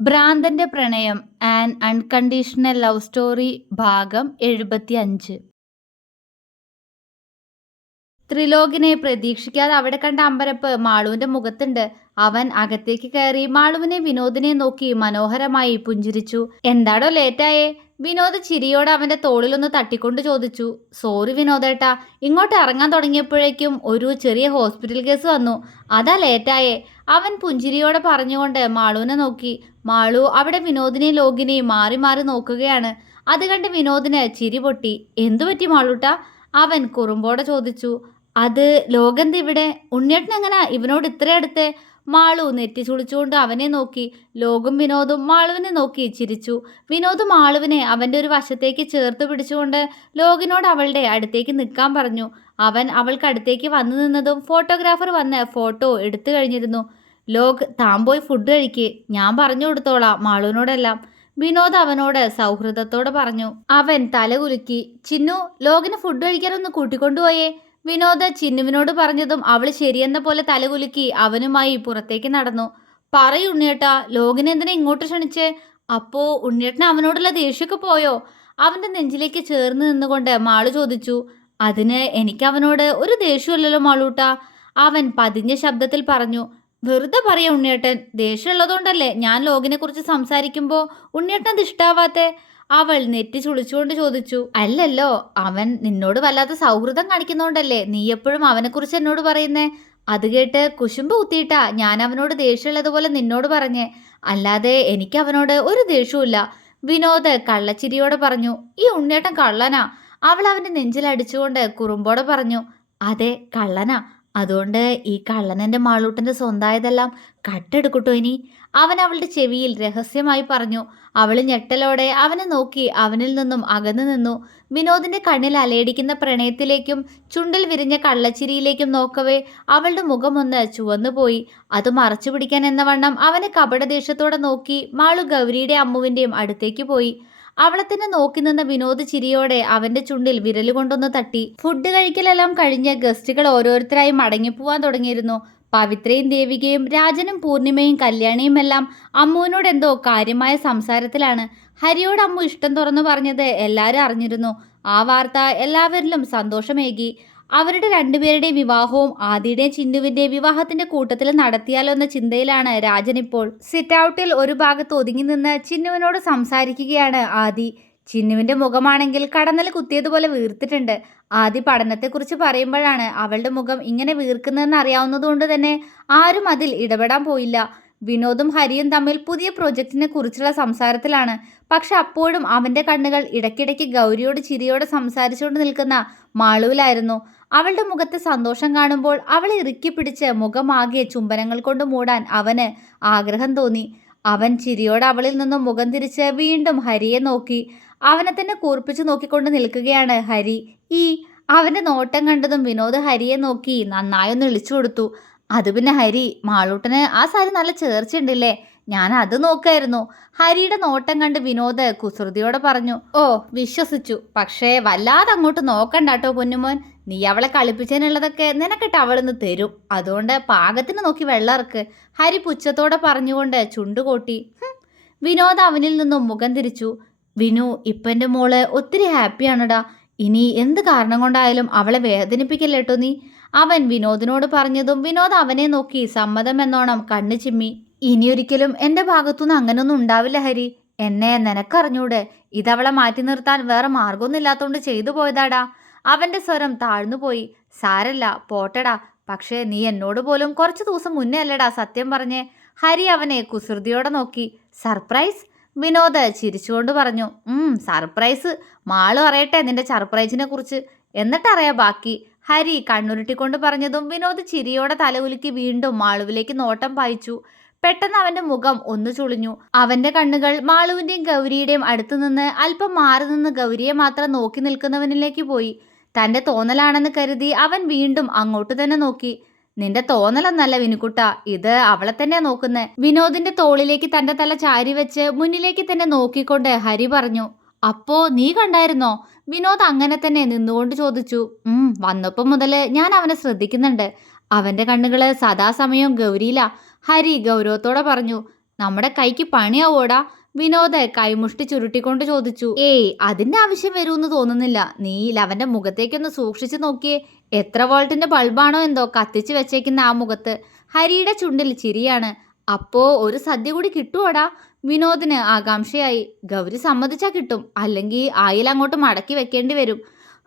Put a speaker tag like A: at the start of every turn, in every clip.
A: ഭ്രാന്തന്റെ പ്രണയം and unconditional love story ഭാഗം എഴുപത്തി അഞ്ച് ത്രിലോകിനെ പ്രതീക്ഷിക്കാതെ അവിടെ കണ്ട അമ്പരപ്പ് മാളുവിന്റെ മുഖത്തുണ്ട്. അവൻ അകത്തേക്ക് കയറി മാളുവിനെ വിനോദിനെ നോക്കി മനോഹരമായി പുഞ്ചിരിച്ചു. എന്താടോ ലേറ്റായേ വിനോദ് ചിരിയോടെ അവന്റെ തോളിലൊന്ന് തട്ടിക്കൊണ്ട് ചോദിച്ചു സോറി വിനോദേട്ടാ ഇങ്ങോട്ട് ഇറങ്ങാൻ തുടങ്ങിയപ്പോഴേക്കും ഒരു ചെറിയ ഹോസ്പിറ്റൽ കേസ് വന്നു. അതാ ലേറ്റായേ. അവൻ പുഞ്ചിരിയോടെ പറഞ്ഞുകൊണ്ട് മാളുവിനെ നോക്കി. മാളു അവിടെ വിനോദിനെയും ലോകിനെയും മാറി മാറി നോക്കുകയാണ്. അത് കണ്ട് വിനോദിന് ചിരി പൊട്ടി. എന്തു പറ്റി മാളൂട്ടാ? അവൻ കുറുമ്പോടെ ചോദിച്ചു. അത് ലോകന്ത് ഇവിടെ? ഉണ്ണിയേട്ടൻ എങ്ങനെ ഇവനോട് ഇത്ര അടുത്ത് മാളു നെറ്റി ചുളിച്ചുകൊണ്ട് അവനെ നോക്കി. ലോകും വിനോദും മാളുവിനെ നോക്കി ചിരിച്ചു. വിനോദ് മാളുവിനെ അവന്റെ ഒരു വശത്തേക്ക് ചേർത്ത് പിടിച്ചുകൊണ്ട് ലോകിനോട് അവളുടെ അടുത്തേക്ക് നിൽക്കാൻ പറഞ്ഞു. അവൻ അവൾക്ക് അടുത്തേക്ക് വന്നു നിന്നതും ഫോട്ടോഗ്രാഫർ വന്ന് ഫോട്ടോ എടുത്തു കഴിഞ്ഞിരുന്നു. ലോക് താൻ പോയി ഫുഡ് കഴിക്ക്. ഞാൻ പറഞ്ഞു കൊടുത്തോളാം മാളുവിനോടെല്ലാം. വിനോദ് അവനോട് സൗഹൃദത്തോടെ പറഞ്ഞു. അവൻ തല കുലുക്കി. ചിന്നു ലോകിന് ഫുഡ് കഴിക്കാനൊന്ന് കൂട്ടിക്കൊണ്ടുപോയേ. വിനോദ് ചിന്നുവിനോട് പറഞ്ഞതും അവൾ ശരിയെന്ന പോലെ തലകുലുക്കി അവനുമായി പുറത്തേക്ക് നടന്നു. പറയൂ ഉണ്ണിയേട്ടാ ലോകനെന്തിനെ ഇങ്ങോട്ട് ക്ഷണിച്ചേ? അപ്പോ ഉണ്ണിയേട്ടന് അവനോടുള്ള ദേഷ്യമൊക്കെ പോയോ? അവന്റെ നെഞ്ചിലേക്ക് ചേർന്ന് നിന്നുകൊണ്ട് മാളു ചോദിച്ചു അതിന് എനിക്ക് അവനോട് ഒരു ദേഷ്യമല്ലല്ലോ മാളൂട്ട? അവൻ പതിഞ്ഞ ശബ്ദത്തിൽ പറഞ്ഞു വെറുതെ പറയാ ഉണ്ണിയേട്ടൻ ദേഷ്യമുള്ളതുകൊണ്ടല്ലേ ഞാൻ ലോകിനെ കുറിച്ച് സംസാരിക്കുമ്പോൾ ഉണ്ണിയേട്ടൻ അത് ഇഷ്ടാവാത്തേ? അവൾ നെറ്റി ചുളിച്ചുകൊണ്ട് ചോദിച്ചു അല്ലല്ലോ അവൻ നിന്നോട് വല്ലാത്ത സൗഹൃദം കാണിക്കുന്നോണ്ടല്ലേ നീ എപ്പോഴും അവനെക്കുറിച്ച് എന്നോട് പറയുന്നേ? അത് കേട്ട് കുശുമ്പ് കുത്തിയിട്ടാ ഞാൻ അവനോട് ദേഷ്യമുള്ളതുപോലെ നിന്നോട് പറഞ്ഞേ. അല്ലാതെ എനിക്ക് അവനോട് ഒരു ദേഷ്യവുമില്ല. വിനോദ് കള്ളച്ചിരിയോടെ പറഞ്ഞു ഈ ഉണ്ണേട്ടൻ കള്ളനാ. അവൾ അവന്റെ നെഞ്ചിലടിച്ചുകൊണ്ട് കുറുമ്പോടെ പറഞ്ഞു അതെ കള്ളനാ. അതുകൊണ്ട് ഈ കള്ളനന്റെ മാളൂട്ടന്റെ സ്വന്തമായതെല്ലാം കട്ടെടുക്കട്ടോ ഇനി. അവൻ അവളുടെ ചെവിയിൽ രഹസ്യമായി പറഞ്ഞു അവൾ ഞെട്ടലോടെ അവനെ നോക്കി അവനിൽ നിന്നും അകന്നു നിന്നു. വിനോദിന്റെ കണ്ണിൽ അലയടിക്കുന്ന പ്രണയത്തിലേക്കും ചുണ്ടിൽ വിരിഞ്ഞ കള്ളച്ചിരിയിലേക്കും നോക്കവേ അവളുടെ മുഖമൊന്ന് ചുവന്നുപോയി അത് മറച്ചു പിടിക്കാൻ എന്ന വണ്ണം അവനെ കപടദേഷ്യത്തോടെ നോക്കി മാളു ഗൗരിയുടെ അമ്മുവിന്റെയും അടുത്തേക്ക് പോയി. അവളെ തന്നെ നോക്കി നിന്ന വിനോദ് ചിരിയോടെ അവന്റെ ചുണ്ടിൽ വിരലുകൊണ്ടൊന്ന് തട്ടി. ഫുഡ് കഴിക്കലെല്ലാം കഴിഞ്ഞ് ഗസ്റ്റുകൾ ഓരോരുത്തരായി മടങ്ങിപ്പോവാൻ തുടങ്ങിയിരുന്നു. പവിത്രയും ദേവികയും രാജനും പൂർണിമയും കല്യാണിയും എല്ലാം അമ്മുവിനോട് എന്തോ കാര്യമായ സംസാരത്തിലാണ്. ഹരിയോട് അമ്മു ഇഷ്ടം തുറന്നു പറഞ്ഞത് എല്ലാവരും അറിഞ്ഞിരുന്നു. ആ വാർത്ത എല്ലാവരിലും സന്തോഷമേകി. അവരുടെ രണ്ടുപേരുടെയും വിവാഹവും ആദിയുടെയും ചിന്നുവിന്റെയും വിവാഹത്തിന്റെ കൂട്ടത്തിൽ നടത്തിയാലോ എന്ന ചിന്തയിലാണ് രാജൻ ഇപ്പോൾ. സിറ്റ് ഔട്ടിൽ ഒരു ഭാഗത്ത് ഒതുങ്ങി നിന്ന് ചിന്നുവിനോട് സംസാരിക്കുകയാണ് ആദി. ചിന്നുവിന്റെ മുഖമാണെങ്കിൽ കടന്നൽ കുത്തിയതുപോലെ വീർത്തിട്ടുണ്ട്. ആദ്യ പഠനത്തെക്കുറിച്ച് പറയുമ്പോഴാണ് അവളുടെ മുഖം ഇങ്ങനെ വീർക്കുന്നതെന്ന് അറിയാവുന്നതുകൊണ്ട് തന്നെ ആരും അതിൽ ഇടപെടാൻ പോയില്ല. വിനോദും ഹരിയും തമ്മിൽ പുതിയ പ്രൊജക്റ്റിനെ കുറിച്ചുള്ള സംസാരത്തിലാണ്. പക്ഷെ അപ്പോഴും അവന്റെ കണ്ണുകൾ ഇടയ്ക്കിടയ്ക്ക് ഗൗരിയോട് ചിരിയോടെ സംസാരിച്ചുകൊണ്ട് നിൽക്കുന്ന മാളുവിലായിരുന്നു. അവളുടെ മുഖത്തെ സന്തോഷം കാണുമ്പോൾ അവളെ ഇറുക്കി പിടിച്ച് മുഖമാകെ ചുംബനങ്ങൾ കൊണ്ട് മൂടാൻ അവന് ആഗ്രഹം തോന്നി. അവൻ ചിരിയോടെ അവളിൽ നിന്നും മുഖം തിരിച്ച് വീണ്ടും ഹരിയെ നോക്കി. അവനെ തന്നെ കൂർപ്പിച്ചു നോക്കിക്കൊണ്ട് നിൽക്കുകയാണ് ഹരി. ഈ അവന്റെ നോട്ടം കണ്ടതും വിനോദ് ഹരിയെ നോക്കി നന്നായൊന്ന് ഇളിച്ചു കൊടുത്തു. അത് പിന്നെ ഹരി മാളൂട്ടന് ആ സാരി നല്ല ചേർച്ചയുണ്ടല്ലേ? ഞാൻ അത് നോക്കായിരുന്നു. ഹരിയുടെ നോട്ടം കണ്ട് വിനോദ് കുസൃതിയോടെ പറഞ്ഞു ഓ വിശ്വസിച്ചു. പക്ഷേ വല്ലാതെ അങ്ങോട്ട് നോക്കണ്ട കേട്ടോ പൊന്നുമോൻ. നീ അവളെ കളിപ്പിച്ചതിനുള്ളതൊക്കെ നിനക്കിട്ട് അവളിന്ന് തരും. അതുകൊണ്ട് പാകത്തിന് നോക്കി വെള്ളർക്ക് ഹരി പുച്ഛത്തോടെ പറഞ്ഞുകൊണ്ട് ചുണ്ടുകൂട്ടി വിനോദ് അവനിൽ നിന്നും മുഖം തിരിച്ചു വിനു ഇപ്പന്റെ മോൾ ഒത്തിരി ഹാപ്പിയാണടാ. ഇനി എന്ത് കാരണം കൊണ്ടായാലും അവളെ വേദനിപ്പിക്കല്ലേട്ടോ നീ? അവൻ വിനോദിനോട് പറഞ്ഞതും വിനോദ് അവനെ നോക്കി സമ്മതം എന്നോണം കണ്ണു ചിമ്മി. ഇനിയൊരിക്കലും എന്റെ ഭാഗത്തുനിന്ന് അങ്ങനൊന്നും ഉണ്ടാവില്ല ഹരി. എന്നെ നിനക്കറിഞ്ഞൂടെ? ഇതവളെ മാറ്റി നിർത്താൻ വേറെ മാർഗമൊന്നുമില്ലാത്തോണ്ട് ചെയ്തു പോയതാടാ. അവന്റെ സ്വരം താഴ്ന്നുപോയി സാരല്ല പോട്ടടാ. പക്ഷേ നീ എന്നോട് പോലും കുറച്ചു ദിവസം മുന്നേ അല്ലടാ സത്യം പറഞ്ഞേ. ഹരി അവനെ കുസൃതിയോടെ നോക്കി. സർപ്രൈസ്? വിനോദ് ചിരിച്ചുകൊണ്ട് പറഞ്ഞു. ഉം സർപ്രൈസ്. മാൾ അറിയട്ടെ നിന്റെ സർപ്രൈസിനെ കുറിച്ച് എന്നിട്ടറിയാം ബാക്കി. ഹരി കണ്ണുരുട്ടിക്കൊണ്ട് പറഞ്ഞതും വിനോദ് ചിരിയോടെ തലകുലുക്കി വീണ്ടും മാളുവിലേക്ക് നോട്ടം പായിച്ചു. പെട്ടെന്ന് അവന്റെ മുഖം ഒന്നു ചുളിഞ്ഞു. അവന്റെ കണ്ണുകൾ മാളുവിന്റെയും ഗൗരിയുടെയും അടുത്തു നിന്ന് അല്പം മാറി നിന്ന് ഗൗരിയെ മാത്രം നോക്കി നിൽക്കുന്നവനിലേക്ക് പോയി. തന്റെ തോന്നലാണെന്ന് കരുതി അവൻ വീണ്ടും അങ്ങോട്ട് തന്നെ നോക്കി. നിന്റെ തോന്നലൊന്നല്ല വിനുക്കുട്ട ഇത് അവളെ തന്നെ നോക്കുന്നേ വിനോദിന്റെ തോളിലേക്ക് തന്റെ തല ചാരി വെച്ച് മുന്നിലേക്ക് തന്നെ നോക്കിക്കൊണ്ട് ഹരി പറഞ്ഞു അപ്പോ നീ കണ്ടായിരുന്നോ? വിനോദ് അങ്ങനെ തന്നെ നിന്നുകൊണ്ട് ചോദിച്ചു ഉം വന്നപ്പോ മുതൽ ഞാൻ അവനെ ശ്രദ്ധിക്കുന്നുണ്ട്. അവന്റെ കണ്ണുകൾ സദാസമയവും ഗൗരിയില. ഹരി ഗൗരവത്തോടെ പറഞ്ഞു നമ്മുടെ കൈക്ക് പണിയാവോടാ? വിനോദ് കൈമുഷ്ടി ചുരുട്ടിക്കൊണ്ട് ചോദിച്ചു ഏയ് അതിന്റെ ആവശ്യം വരുമെന്ന് തോന്നുന്നില്ല. നീ ലവന്റെ മുഖത്തേക്കൊന്ന് സൂക്ഷിച്ചു നോക്കിയേ. എത്ര വോൾട്ടിന്റെ ബൾബാണോ എന്തോ കത്തിച്ചു വെച്ചേക്കുന്ന ആ മുഖത്ത്. ഹരിയുടെ ചുണ്ടിൽ ചിരിയാണ്. അപ്പോ ഒരു സദ്യ കൂടി കിട്ടുവോടാ? വിനോദിന് ആകാംക്ഷയായി. ഗൗരി സമ്മതിച്ചാ കിട്ടും. അല്ലെങ്കിൽ ആയിൽ അങ്ങോട്ട് മടക്കി വെക്കേണ്ടി വരും.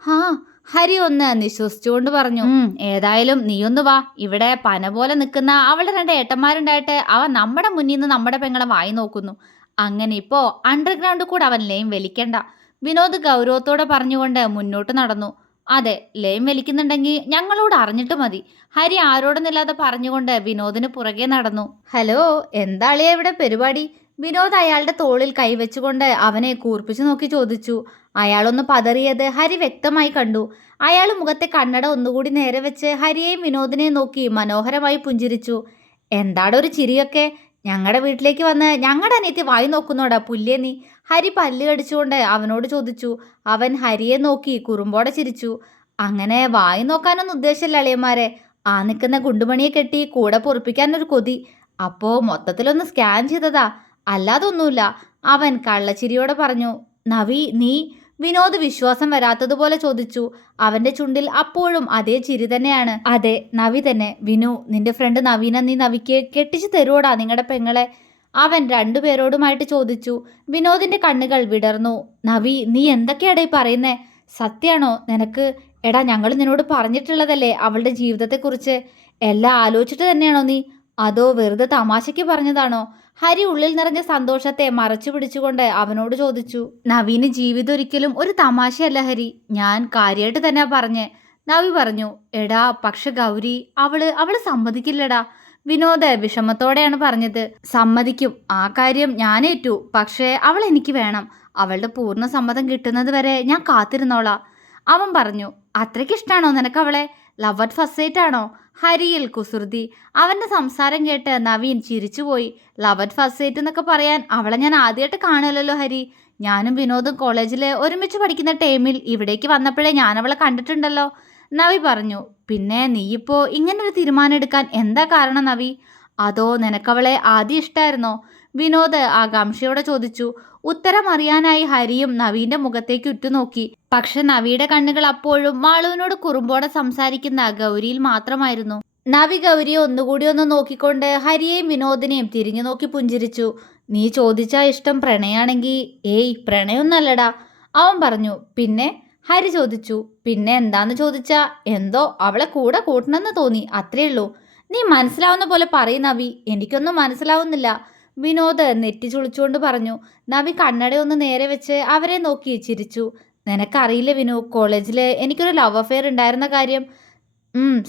A: ഹാ ഹരി ഒന്ന് നിശ്വസിച്ചുകൊണ്ട് പറഞ്ഞു. "ഉം, ഏതായാലും നീയൊന്ന് വാ. ഇവിടെ പന പോലെ നിൽക്കുന്ന അവളുടെ രണ്ട് ഏട്ടന്മാരുണ്ടായിട്ട് അവ നമ്മുടെ മുന്നിൽ നിന്ന് നമ്മുടെ പെങ്ങളെ വായി നോക്കുന്നു. അങ്ങനെ ഇപ്പോ അണ്ടർഗ്രൗണ്ട് കൂടെ അവൻ ലയം വലിക്കണ്ട. വിനോദ് ഗൗരവത്തോടെ പറഞ്ഞുകൊണ്ട് മുന്നോട്ട് നടന്നു. അതെ ലയം വലിക്കുന്നുണ്ടെങ്കിൽ ഞങ്ങളോട് അറിഞ്ഞിട്ട് മതി. ഹരി ആരോടൊന്നില്ലാതെ പറഞ്ഞുകൊണ്ട് വിനോദിന് പുറകെ നടന്നു. ഹലോ എന്താളിയാ ഇവിടെ പരിപാടി? വിനോദ് അയാളുടെ തോളിൽ കൈവച്ചുകൊണ്ട് അവനെ കൂർപ്പിച്ചു നോക്കി ചോദിച്ചു. അയാളൊന്ന് പതറിയത് ഹരി വ്യക്തമായി കണ്ടു. അയാൾ മുഖത്തെ കണ്ണട ഒന്നുകൂടി നേരെ വെച്ച് ഹരിയെയും വിനോദിനെയും നോക്കി മനോഹരമായി പുഞ്ചിരിച്ചു. എന്താടോ ഒരു ചിരിയൊക്കെ? ഞങ്ങളുടെ വീട്ടിലേക്ക് വന്ന് ഞങ്ങളുടെ അനിയത്തി വായി നോക്കുന്നോടാ പുല്ലേ നീ? ഹരി പല്ല് കടിച്ചുകൊണ്ട് അവനോട് ചോദിച്ചു. അവൻ ഹരിയെ നോക്കി കുറുമ്പോടെ ചിരിച്ചു. അങ്ങനെ വായി നോക്കാനൊന്നും ഉദ്ദേശമില്ല അളിയന്മാരെ. ആ നിൽക്കുന്ന ഗുണ്ടുമണിയെ കെട്ടി കൂടെ പൊറിപ്പിക്കാനൊരു കൊതി. അപ്പോ മൊത്തത്തിലൊന്ന് സ്കാൻ ചെയ്തതാ. അല്ലാതൊന്നുമില്ല. അവൻ കള്ളച്ചിരിയോടെ പറഞ്ഞു നവി നീ വിനോദ് വിശ്വാസം വരാത്തതുപോലെ ചോദിച്ചു. അവന്റെ ചുണ്ടിൽ അപ്പോഴും അതേ ചിരി തന്നെയാണ്. അതെ നവി തന്നെ. വിനു നിന്റെ ഫ്രണ്ട് നവീന നീ നവിക്ക് കെട്ടിച്ചു തരുവോടാ നിങ്ങളുടെ പെങ്ങളെ? അവൻ രണ്ടുപേരോടുമായിട്ട് ചോദിച്ചു. വിനോദിന്റെ കണ്ണുകൾ വിടർന്നു. നവി നീ എന്തൊക്കെയാടേ പറയുന്നേ? സത്യാണോ? നിനക്ക് എടാ ഞങ്ങൾ നിന്നോട് പറഞ്ഞിട്ടുള്ളതല്ലേ അവളുടെ ജീവിതത്തെക്കുറിച്ച്? എല്ലാം ആലോചിച്ചിട്ട് തന്നെയാണോ നീ? അതോ വെറുതെ തമാശയ്ക്ക് പറഞ്ഞതാണോ? ഹരി ഉള്ളിൽ നിറഞ്ഞ സന്തോഷത്തെ മറച്ചു പിടിച്ചുകൊണ്ട് അവനോട് ചോദിച്ചു നവീന് ജീവിതം ഒരിക്കലും ഒരു തമാശയല്ല ഹരി. ഞാൻ കാര്യമായിട്ട് തന്നെ പറഞ്ഞേ. നവി പറഞ്ഞു എടാ പക്ഷെ ഗൗരി അവൾ അവൾ സമ്മതിക്കില്ലടാ. വിനോദ് വിഷമത്തോടെയാണ് പറഞ്ഞത്. സമ്മതിക്കും. ആ കാര്യം ഞാനേറ്റു പക്ഷേ അവൾ എനിക്ക് വേണം. അവളുടെ പൂർണ സമ്മതം കിട്ടുന്നത് വരെ ഞാൻ കാത്തിരുന്നോളാം. അവൻ പറഞ്ഞു അത്രയ്ക്ക് ഇഷ്ടമാണോ നിനക്ക് അവളെ? ലവ് അറ്റ് ഫസ്റ്റ് സൈറ്റ് ആണോ ഹരിയിൽ കുസൃതി. അവന്റെ സംസാരം കേട്ട് നവീൻ ചിരിച്ചുപോയി. ലവ് അറ്റ് ഫസ്റ്റ് സൈറ്റ് എന്നൊക്കെ പറയാൻ അവളെ ഞാൻ ആദ്യമായിട്ട് കാണുമല്ലോ ഹരി. ഞാനും വിനോദും കോളേജിൽ ഒരുമിച്ച് പഠിക്കുന്ന ടൈമിൽ ഇവിടേക്ക് വന്നപ്പോഴേ ഞാൻ അവളെ കണ്ടിട്ടുണ്ടല്ലോ. നവി പറഞ്ഞു പിന്നെ നീയിപ്പോ ഇങ്ങനൊരു തീരുമാനം എടുക്കാൻ എന്താ കാരണം നവി? അതോ നിനക്കവളെ ആദ്യം ഇഷ്ടായിരുന്നോ? വിനോദ് ആകാംക്ഷയോടെ ചോദിച്ചു ഉത്തരം അറിയാനായി ഹരിയും നവീന്റെ മുഖത്തേക്ക് ഉറ്റുനോക്കി. പക്ഷെ നവിയുടെ കണ്ണുകൾ അപ്പോഴും മാളുവിനോട് കുറുമ്പോടെ സംസാരിക്കുന്ന ഗൗരിയിൽ മാത്രമായിരുന്നു. നവി ഗൗരിയെ ഒന്നുകൂടി ഒന്ന് നോക്കിക്കൊണ്ട് ഹരിയെയും വിനോദിനെയും തിരിഞ്ഞു നോക്കി പുഞ്ചിരിച്ചു. നീ ചോദിച്ച ഇഷ്ടം പ്രണയാണെങ്കിൽ ഏയ് പ്രണയൊന്നല്ലടാ അവൻ പറഞ്ഞു. പിന്നെ ഹരി ചോദിച്ചു. പിന്നെ എന്താന്ന് ചോദിച്ചാ എന്തോ അവളെ കൂടെ കൂട്ടണമെന്ന് തോന്നി അത്രേ ഉള്ളൂ നീ മനസ്സിലാവുന്ന പോലെ പറയും നവി. എനിക്കൊന്നും മനസ്സിലാവുന്നില്ല. വിനോദ് നെറ്റി ചുളിച്ചുകൊണ്ട് പറഞ്ഞു നവി കണ്ണടയൊന്ന് നേരെ വെച്ച് അവരെ നോക്കി ചിരിച്ചു. നിനക്കറിയില്ല വിനു കോളേജിൽ എനിക്കൊരു ലവ് അഫെയർ ഉണ്ടായിരുന്ന കാര്യം?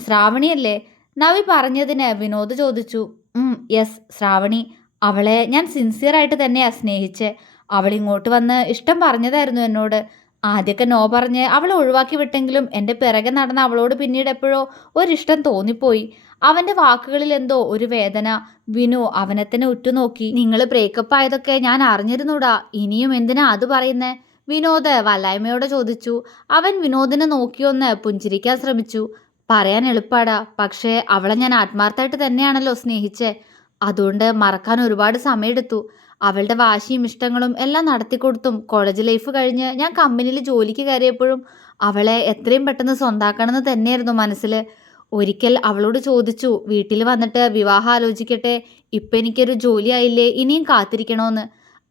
A: ശ്രാവണിയല്ലേ? നവി പറഞ്ഞതിന് വിനോദ് ചോദിച്ചു യെസ് ശ്രാവണി. അവളെ ഞാൻ സിൻസിയറായിട്ട് തന്നെയാണ് സ്നേഹിച്ച്. അവൾ ഇങ്ങോട്ട് വന്ന് ഇഷ്ടം പറഞ്ഞതായിരുന്നു എന്നോട്. ആദ്യമൊക്കെ നോ പറഞ്ഞ് അവളെ ഒഴിവാക്കി വിട്ടെങ്കിലും എന്റെ പിറകെ നടന്ന അവളോട് പിന്നീട് എപ്പോഴോ ഒരിഷ്ടം തോന്നിപ്പോയി. അവന്റെ വാക്കുകളിൽ എന്തോ ഒരു വേദന. വിനു അവനെ തന്നെ ഉറ്റുനോക്കി നിങ്ങൾ ബ്രേക്കപ്പ് ആയതൊക്കെ ഞാൻ അറിഞ്ഞിരുന്നൂടാ. ഇനിയും എന്തിനാ അത് പറയുന്നേ? വിനോദ് വല്ലായ്മയോടെ ചോദിച്ചു. അവൻ വിനോദിനെ നോക്കിയൊന്ന് പുഞ്ചിരിക്കാൻ ശ്രമിച്ചു. പറയാൻ എളുപ്പാടാ. പക്ഷേ അവളെ ഞാൻ ആത്മാർത്ഥമായിട്ട് തന്നെയാണല്ലോ സ്നേഹിച്ചേ. അതുകൊണ്ട് മറക്കാൻ ഒരുപാട് സമയമെടുത്തു. അവളുടെ വാശിയും ഇഷ്ടങ്ങളും എല്ലാം നടത്തിക്കൊടുത്തും കോളേജ് ലൈഫ് കഴിഞ്ഞ് ഞാൻ കമ്പനിയിൽ ജോലിക്ക് കയറിയപ്പോഴും അവളെ എത്രയും പെട്ടെന്ന് സ്വന്താക്കണമെന്ന് തന്നെയായിരുന്നു മനസ്സിൽ ഒരിക്കൽ അവളോട് ചോദിച്ചു വീട്ടിൽ വന്നിട്ട് വിവാഹം ആലോചിക്കട്ടെ? ഇപ്പം എനിക്കൊരു ജോലി ആയില്ലേ? ഇനിയും കാത്തിരിക്കണമെന്ന്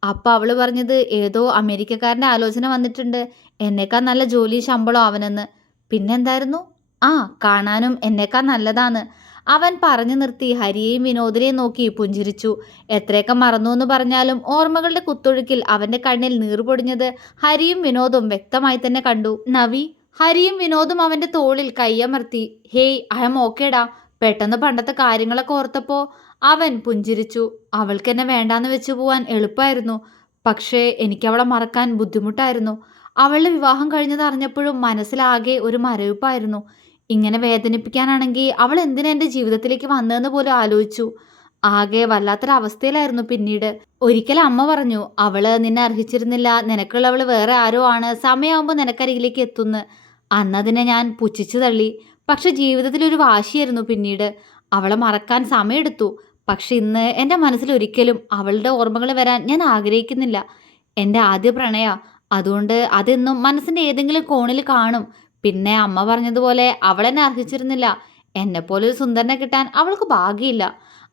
A: അപ്പം അവൾ പറഞ്ഞത് ഏതോ അമേരിക്കക്കാരന്റെ ആലോചന വന്നിട്ടുണ്ട്. എന്നേക്കാൾ നല്ല ജോലി ശമ്പളം അവനെന്ന്. പിന്നെന്തായിരുന്നു? ആ കാണാനും എന്നേക്കാൾ നല്ലതാണ്. അവൻ പറഞ്ഞു നിർത്തി ഹരിയെയും വിനോദിനെയും നോക്കി പുഞ്ചിരിച്ചു. എത്രയൊക്കെ മറന്നു എന്ന് പറഞ്ഞാലും ഓർമ്മകളുടെ കുത്തൊഴുക്കിൽ അവന്റെ കണ്ണിൽ നീർപൊടിഞ്ഞത് ഹരിയും വിനോദും വ്യക്തമായി തന്നെ കണ്ടു. നവി ഹരിയും വിനോദും അവന്റെ തോളിൽ കയ്യമർത്തി ഹേയ് എം ഓക്കേടാ. പെട്ടെന്ന് പണ്ടത്തെ കാര്യങ്ങളൊക്കെ ഓർത്തപ്പോൾ അവൻ പുഞ്ചിരിച്ചു. അവൾക്ക് എന്നെ വേണ്ടാന്ന് വെച്ചു പോവാൻ എളുപ്പമായിരുന്നു പക്ഷേ എനിക്ക് അവളെ മറക്കാൻ ബുദ്ധിമുട്ടായിരുന്നു. അവളുടെ വിവാഹം കഴിഞ്ഞത് അറിഞ്ഞപ്പോഴും മനസ്സിലാകെ ഒരു മരവിപ്പായിരുന്നു. ഇങ്ങനെ വേദനിപ്പിക്കാനാണെങ്കിൽ അവൾ എന്തിനാ എന്റെ ജീവിതത്തിലേക്ക് വന്നതെന്ന് പോലും ആലോചിച്ചു. ആകെ വല്ലാത്തൊരവസ്ഥയിലായിരുന്നു പിന്നീട്. ഒരിക്കൽ അമ്മ പറഞ്ഞു അവൾ നിന്നെ അർഹിച്ചിരുന്നില്ല. നിനക്കുള്ളവൾ വേറെ ആരോ ആണ്. സമയമാകുമ്പോൾ നിനക്കരികിലേക്ക് എത്തുന്നു. അന്നതിനെ ഞാൻ പുച്ഛിച്ചു തള്ളി. പക്ഷെ ജീവിതത്തിലൊരു വാശിയായിരുന്നു പിന്നീട്. അവളെ മറക്കാൻ സമയമെടുത്തു. പക്ഷെ ഇന്ന് എന്റെ മനസ്സിൽ ഒരിക്കലും അവളുടെ ഓർമ്മകൾ വരാൻ ഞാൻ ആഗ്രഹിക്കുന്നില്ല. എന്റെ ആദ്യ പ്രണയ. അതുകൊണ്ട് അതെന്നും മനസ്സിന്റെ ഏതെങ്കിലും കോണിൽ കാണും. പിന്നെ അമ്മ പറഞ്ഞതുപോലെ അവളെന്നെ അർഹിച്ചിരുന്നില്ല. എന്നെപ്പോലെ ഒരു സുന്ദരനെ കിട്ടാൻ അവൾക്ക് ഭാഗ്യമില്ല.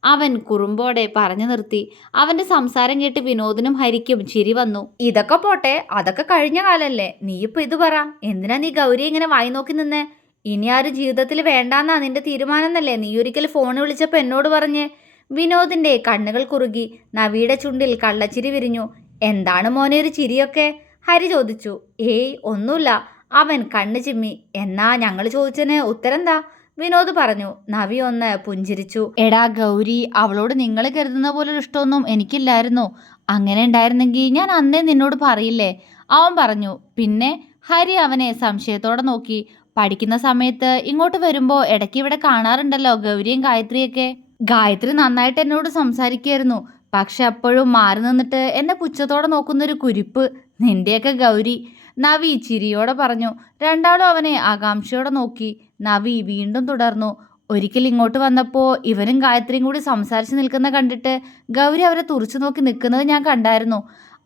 A: അവൻ കുറുമ്പോടെ പറഞ്ഞു നിർത്തി. അവന്റെ സംസാരം കേട്ട് വിനോദിനും ഹരിക്കും ചിരി വന്നു. ഇതൊക്കെ പോട്ടെ അതൊക്കെ കഴിഞ്ഞ കാലല്ലേ. നീ ഇപ്പൊ ഇത് പറ. എന്തിനാ നീ ഗൗരി ഇങ്ങനെ വായി നോക്കി നിന്നേ? ഇനി ആരും ജീവിതത്തിൽ വേണ്ടാന്നാ നിന്റെ തീരുമാനം എന്നല്ലേ നീ ഒരിക്കൽ ഫോൺ വിളിച്ചപ്പോൾ എന്നോട് പറഞ്ഞ്? വിനോദിന്റെ കണ്ണുകൾ കുറുകി. നവിയുടെ ചുണ്ടിൽ കള്ളച്ചിരി വിരിഞ്ഞു. എന്താണ് മോനെ ഒരു ചിരിയൊക്കെ? ഹരി ചോദിച്ചു. ഏയ് ഒന്നുമില്ല. അവൻ കണ്ണു ചിമ്മി. എന്നാ ഞങ്ങൾ ചോദിച്ചതിന് ഉത്തരെന്താ? വിനോദ് പറഞ്ഞു നവി ഒന്ന് പുഞ്ചിരിച്ചു. എടാ ഗൗരി അവളോട് നിങ്ങൾ കരുതുന്ന പോലൊരു ഇഷ്ടമൊന്നും എനിക്കില്ലായിരുന്നു. അങ്ങനെ ഉണ്ടായിരുന്നെങ്കിൽ ഞാൻ അന്നേ നിന്നോട് പറയില്ലേ? അവൻ പറഞ്ഞു പിന്നെ ഹരി അവനെ സംശയത്തോടെ നോക്കി. പഠിക്കുന്ന സമയത്ത് ഇങ്ങോട്ട് വരുമ്പോൾ ഇടയ്ക്ക് ഇവിടെ കാണാറുണ്ടല്ലോ ഗൗരിയും ഗായത്രിയൊക്കെ. ഗായത്രി നന്നായിട്ട് എന്നോട് സംസാരിക്കുമായിരുന്നു പക്ഷെ അപ്പോഴും മാറി നിന്നിട്ട് എന്നെ പുച്ഛത്തോടെ നോക്കുന്നൊരു കുരിപ്പ്. നിന്റെയൊക്കെ ഗൗരി. നവി ചിരിയോടെ പറഞ്ഞു. രണ്ടാളും അവനെ ആകാംക്ഷയോടെ നോക്കി. നവി വീണ്ടും തുടർന്നു. ഒരിക്കൽ ഇങ്ങോട്ട് വന്നപ്പോൾ ഇവനും ഗായത്രിയും കൂടി സംസാരിച്ച് നിൽക്കുന്ന കണ്ടിട്ട് ഗൗരി അവരെ തുറച്ചു നോക്കി നിൽക്കുന്നത് ഞാൻ കണ്ടായിരുന്നു.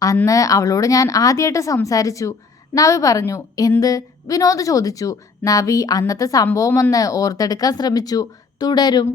A: അന്ന് അവളോട് ഞാൻ ആദ്യമായിട്ട് സംസാരിച്ചു. നവി പറഞ്ഞു എന്ത്? വിനോദ് ചോദിച്ചു. നവി അന്നത്തെ സംഭവം ഒന്ന് ഓർത്തെടുക്കാൻ ശ്രമിച്ചു. തുടരും.